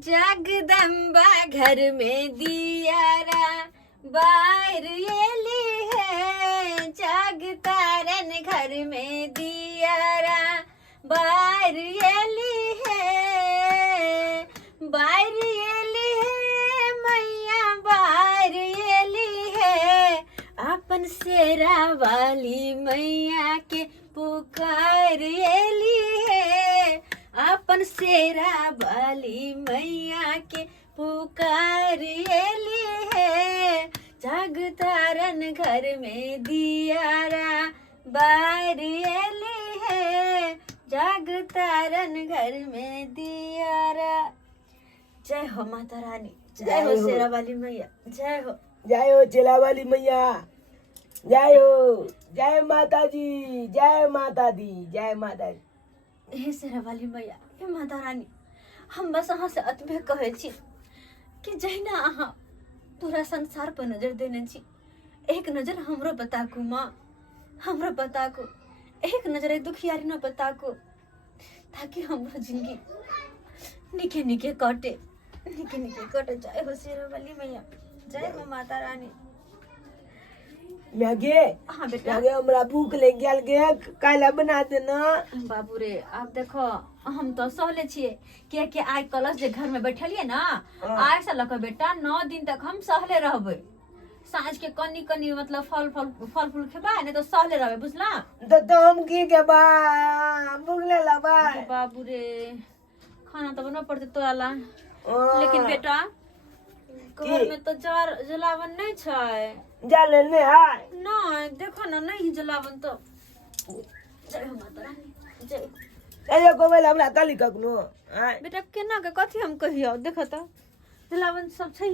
जगदम्बा घर में दियारा बाहर येली है, जगतारन घर में दियारा बाहर येली है, बाहर येली है मैया बाहर येली है, अपन शेरा वाली मैया के पुकार येली है, अपन शेरा वाली मैया के पुकार येली है, जगतारन घर में दियारा बाहर येली है, जगतारन घर में दियारा। जय हो माता रानी, जय हो शेरा वाली मैया, जय हो चेला वाली मैया, जय हो, जय माता जी, जय माता दी, जय माता दी। हे शेरा वाली मैया, हे माता रानी, हम बस अहाँ से अतबे कहे छी कि जहिना अहाँ पूरा संसार पर नजर देने छी, एक नजर हमरो बताकू माँ, हमरो बताकू, एक नजर दुखियारी न बताकू, ताकि हमरो जिंदगी निके निके कटे, निके निके कटे। जय हो शेरा वाली मैया, जय हो माता रानी। मैगे हाँ बेटा, मैगे हमरा भूख लग गेल गे, काला बना देना। बाबू रे आप देखो हम तो सहले छिए, कि आइ कलश जे घर में बैठलिए ना, आइ से लक बेटा 9 दिन तक हम सहले रहबे, साँझ के कनी कनी मतलब फल फूल खेबा नहीं तो सहले रहबे, बुझला। तो हम की के बा भूख ले बा। बाबू रे खाना तो बना पड़ते तोरा ला, लेकिन बेटा घर में तो जलावन नहीं छै। जल ने आय नहीं देखो ना, नहीं जलावन तो। जय हो माता रानी, जय हो। ए को बेला हमरा तली कखनो आय बेटा केना के कथी हम कहियो, देखो तो जलावन सब छै।